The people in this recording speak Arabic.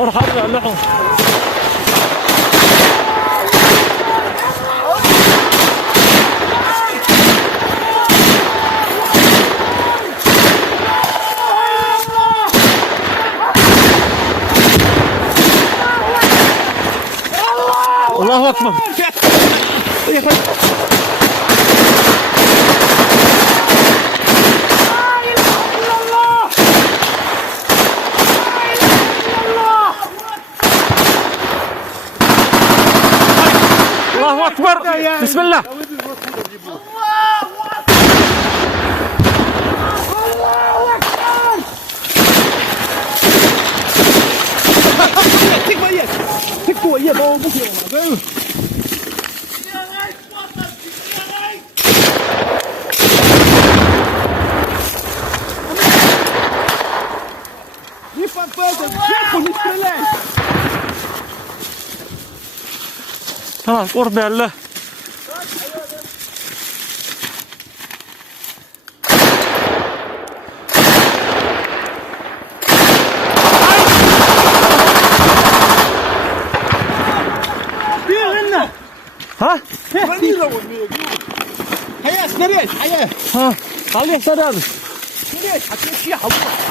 هون حرب اللحم. الله أكبر. الله أكبر. بسم الله. ها قرب الله. ها؟ حياة سريع حياة. ها خليه سداد. سريع حتى شيء